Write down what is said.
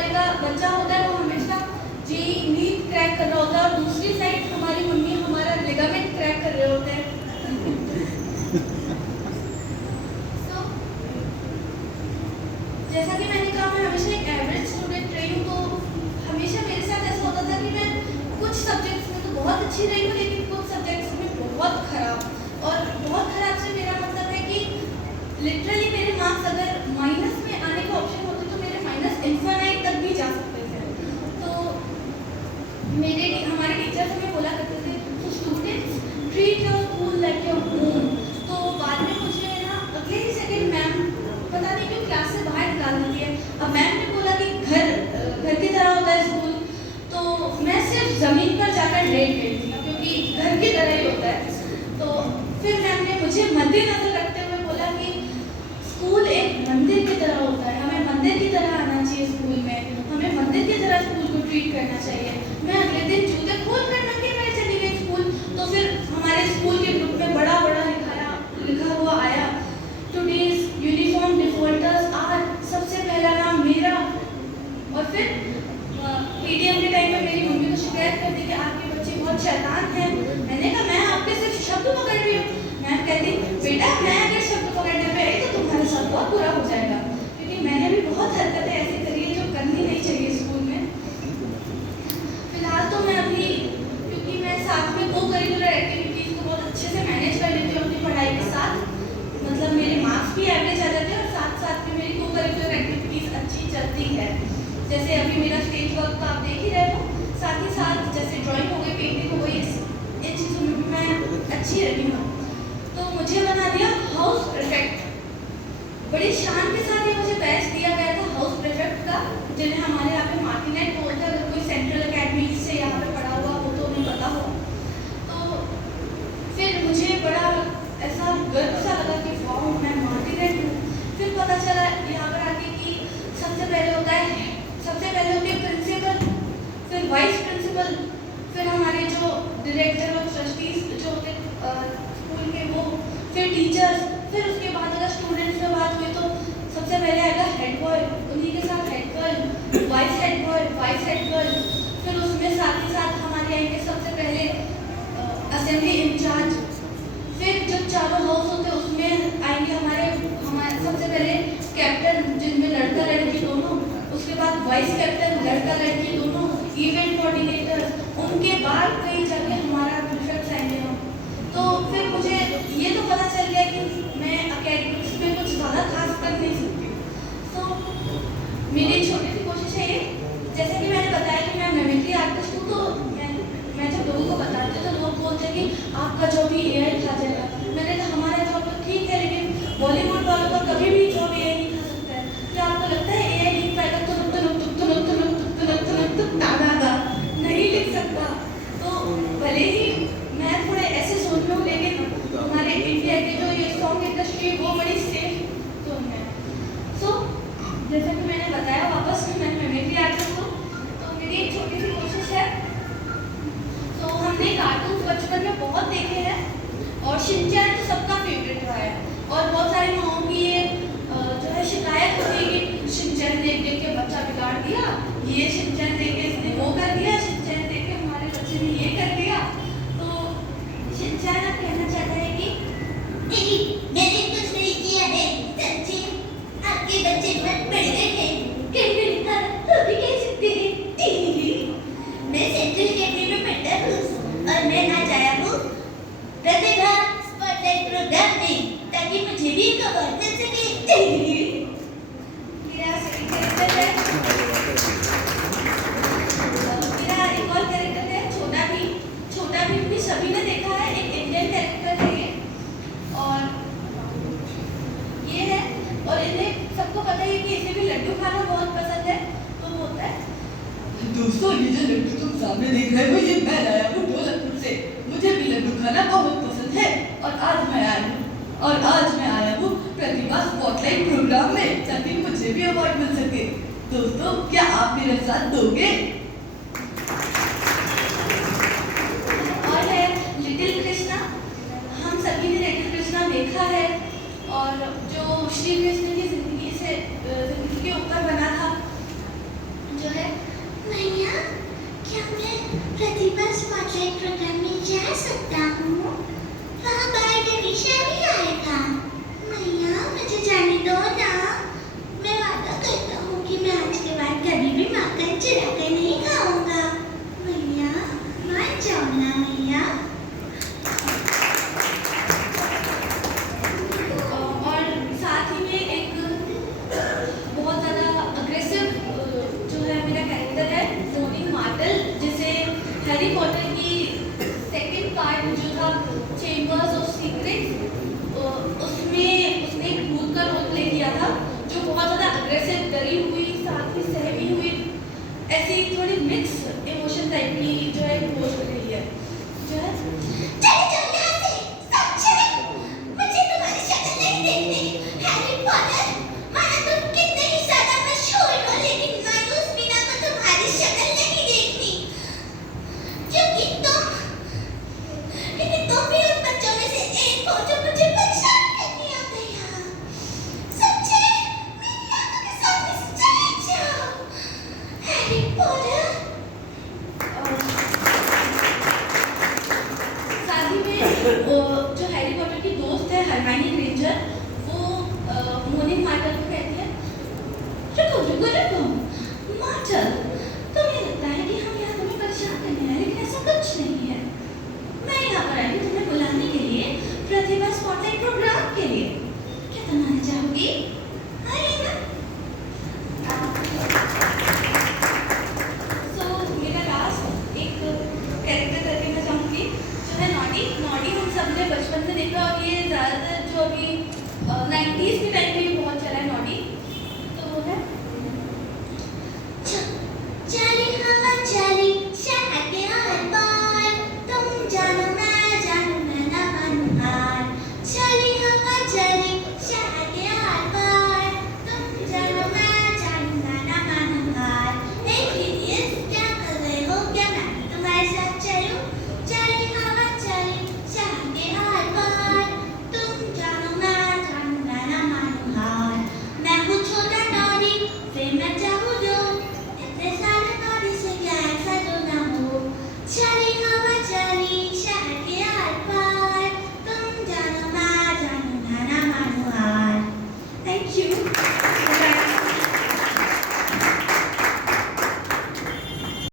वाले का बच्चा होता है वो हमेशा जेई नीट क्रैक कर रहा होता है, और दूसरी साइड हमारी मम्मी हमारा लिगामेंट क्रैक कर रहे होते हैं। So, जैसा कि मैंने कहा, मैं हमेशा एक एवरेज स्टूडेंट रही हूँ, तो हमेशा मेरे साथ ऐसा होता था कि मैं कुछ सब्जेक्ट्स में तो बहुत अच्छी रही हूँ, लेकिन कुछ सब्जेक्ट्स में बहुत खराब। और बहुत खराब से मेरा मतलब है कि लिटरली मेरे मार्क्स अगर माइनस में आने का ऑप्शन होते तो मेरे माइनस इन्फाइनाइट तक भी जा सकते थे। तो हमारे टीचर्स हमें बोला करते थे, तो students treat your school like your home. तो बाद में मुझे ना अगले ही सेकंड मैम पता नहीं क्यों क्लास से बाहर निकाल देती है। अब मैम ने बोला कि घर की तरह होता है स्कूल, तो मैं सिर्फ ज़मीन पर जाकर लेट गई थी, क्योंकि घर की तरह ही होता है। तो फिर मैम ने मुझे मद्देनजर रखते हुए बोला कि स्कूल एक मंदिर की तरह होता है, हमें मंदिर की तरह आना चाहिए स्कूल में, हमें मंदिर की तरह स्कूल को ट्रीट करना चाहिए। मैं अगले दिन जूते खोल कर नंगे पैर चली गई स्कूल। तो फिर हमारे स्कूल के ग्रुप में बड़ा लिखा हुआ आया, टुडेज यूनिफॉर्म डिफॉल्टर्स आर, सबसे पहला नाम मेरा। और फिर पीटीएम के टाइम में मेरी मम्मी को शिकायत कर दी कि आपके बच्चे बहुत शैतान हैं। मैंने कहा मैं आपके सिर्फ शब्द पकड़ रही हूँ। मैम कहती, बेटा मैं अगर शब्द पकड़ने पे आई तो तुम्हारे साथ बहुत बुरा हो जाएगा, क्योंकि मैंने भी बहुत हरकतें ऐसी करी है जो करनी नहीं चाहिए स्कूल में। फिलहाल तो मैं अभी, क्योंकि मैं साथ में को करिकुलर एक्टिविटीज़ को बहुत अच्छे से मैनेज कर लेती हूँ अपनी पढ़ाई के साथ, मतलब मेरे मार्क्स भी एवरेज आ जाते हैं और साथ साथ में मेरी को करिकुलर एक्टिविटीज़ अच्छी चलती है। जैसे अभी मेरा स्टेज वर्क तो आप देख ही रहे हो, साथ ही साथ जैसे ड्राइंग हो गई, पेंटिंग हो गई, इन चीज़ों में भी मैं अच्छी रही हूँ। तो मुझे बना दिया हाउस प्रीफेक्ट। बड़ी शान के साथ ये मुझे बैच दिया गया था हाउस प्रीफेक्ट का, जिन्हें हमारे यहाँ पे मार्टिनेट बोलते हैं। अगर कोई सेंट्रल अकेडमी से यहाँ पे पढ़ा हुआ हो तो उन्हें पता हो। तो फिर मुझे बड़ा ऐसा गर्व सा लगा कि वाह मैं मार्टिनेट हूँ। फिर पता चला यहाँ पर आके कि सबसे पहले होते हैं प्रिंसिपल, फिर वाइस प्रिंसिपल, फिर हमारे जो डायरेक्टर और ट्रस्टीज जो होते स्कूल के वो, फिर टीचर्स, फिर उसके बाद अगर स्टूडेंट्स में बात हुई तो सबसे पहले आएगा हेड बॉय, उन्हीं के साथ head girl, vice head boy, vice head girl, फिर उसमें साथ ही साथ हमारे आएंगे सबसे पहले असेंबली इंचार्ज, फिर जो चारों हाउस होते हैं उसमें आएंगे हमारे सबसे पहले कैप्टन, जिनमें लड़का लड़की दोनों, उसके बाद वाइस कैप्टन लड़का लड़की दोनों, इवेंट कोऑर्डिनेटर, उनके बाद कहीं जाके हमारा प्रीफेक्ट्स आएंगे हम। तो फिर मुझे ये तो पता चल गया कि मैं एकेडमिक्स में कुछ ज़्यादा खास कर नहीं सकती। तो मेरी छोटी सी कोशिश है ये, जैसे कि मैंने बताया कि मैं मिमिक्री आर्टिस्ट हूँ, तो मैं जब लोगों को बताती हूँ तो लोग बोलते हैं कि आपका जॉब ही एआई खा जाएगा। मैंने कहा हमारा जॉब तो ठीक है, लेकिन बॉलीवुड वालों का कभी भी जॉब एआई नहीं खा सकता है। क्या आपको लगता है एआई लिख पाएगा? नहीं लिख सकता। तो भले ही मैं थोड़े ऐसे सोच रहा हूँ, लेकिन हमारे इंडिया की जो ये सॉन्ग इंडस्ट्री वो बड़ी सेफ जोन है। सो जैसा कि मैंने बताया, वापस मैं मिमिक्री आर्टिस्ट हूँ, तो मेरी एक छोटी सी कोशिश है। तो हमने कार्टून बचपन में बहुत देखे हैं, और शिनचैन तो सबका फेवरेट रहा है, और बहुत सारी माओं की ये जो है शिकायत होती है कि शिनचैन देख देख के बच्चा बिगाड़ दिया, ये शिनचैन देख के इसने वो कर दिया, शिनचैन देख के हमारे बच्चे ने ये कर दिया। तो शिनचैन अब कहना चाहता है कि नहीं, मैंने कुछ नहीं किया है, सच्ची आपके बच्चे बहुत बड़े हैं। कहने लगा तो भी कह सकते हैं। मैं सेंट्रल अकेडमी में पढ़ता हूँ और मैं आज आया हूँ प्रतिभा स्पॉटलाइट प्रोग्राम में, ताकि मुझे भी एक अवार्ड मिल सके। मेरा सेकंड कैरेक्टर है, मेरा एक और कैरेक्टर है छोटा भीम भी सभी ने देखा है, एक इंडियन कैरेक्टर है ये, और ये है, और इन्हें सबको पता है कि इसे भी लड्डू खाना बहुत पसंद है। तो बोलता है, दोस्तों ये जो लड्डू तुम सामने देख रहे हो ये मैं लाया हूँ ढोलकपुर से, मुझे भी लड्डू खाना बहुत पसंद है, और आज मैं आया हूँ प्रतिभा स्पॉटलाइट प्रोग्राम में, ताकि मुझे भी अवार्ड मिल सके। दोस्तों क्या आप मेरे साथ दोगे? और है लिटिल कृष्णा। हम सभी ने लिटिल कृष्णा देखा है, और जो श्री कृष्ण की जिंदगी के ऊपर बना था, क्या मैं प्रतिभा स्पॉटलाइट प्रोग्राम में जा सकता हूँ? वहाँ बाल गणेशा भी आएगा। मैया मुझे जाने दो ना। मैं वादा करता हूँ कि मैं आज के बाद कभी भी माखन चुरा कर नहीं खाऊंगा। मैया मान जाओ ना मैया। और साथ ही में एक बहुत ज़्यादा अग्रेसिव जो है मेरा कैरेक्टर है मोनी मार्टल, जिसे हैरी पॉटर की सेकंड पार्ट जो था चेम्बर्स ऑफ सीक्रेट्स, उसमें उसने एक भूत का रोल प्ले किया था, जो बहुत ज़्यादा अग्रेसिव, डरी हुई, साथ ही सहमी हुई, ऐसी थोड़ी मिक्स इमोशन टाइप की जो है पोस्ट कर रही है जो है। चले जाओ यहाँ से। सच्ची मुझे तुम्हारी शक्ल नहीं देखनी। हैरी पॉटर माना तुम कितने ही ज्यादा मशहूर हो, लेकिन मायूस मीना को तुम्हारी शक्ल नहीं देखनी, क्योंकि तुम भी उन बच्चों में से एक हो जो मुझे परेशान करने आते हैं। सच्ची मेरी आंखों के सामने से चले जाओ। हैरी पॉटर साथ ही में जो हैरी पॉटर की दोस्त है हरमाइनी ग्रेंजर, वो मोनी मार्टल को कहती है, रुको रुको रुको मार्टल, तुम्हें लगता है कि हम यहाँ तुम्हें परेशान करने आए, लेकिन ऐसा कुछ नहीं है। मैं यहाँ पर आई हूँ तुम्हें बुलाने के लिए, प्रतिभा स्पॉटलाइट प्रोग्राम के लिए। क्या तुम आना चाहोगी? आइए ना। सो मेरा लास्ट एक कैरेक्टर करके मैं चाहूँगी जो है नॉडी। नॉडी हम सब ने बचपन से देखा, और ये ज़्यादातर जो अभी 90s के टाइम में बहुत चला है नॉडी, तो वो है चली हवा चली शहर के हर पार, तुम जानो मैं ना मानू हार। चली हवा चली शहर के हर पार, तुम जानो मैं ना मानू हार। एक इडियट क्या कर रहे हो? क्या मैं भी तुम्हारे साथ चलूं? चली हवा चली शहर के हर पार, तुम जानो मैं ना मानू हार। मैं हूँ छोटा नॉडी, फिर मैं चाहूँ जो इतने सारे नॉडी से क्या ऐसा जो ना हो। चली हवा चली शहर के हर पार, तुम जानो मैं ना मानू हार। Thank you.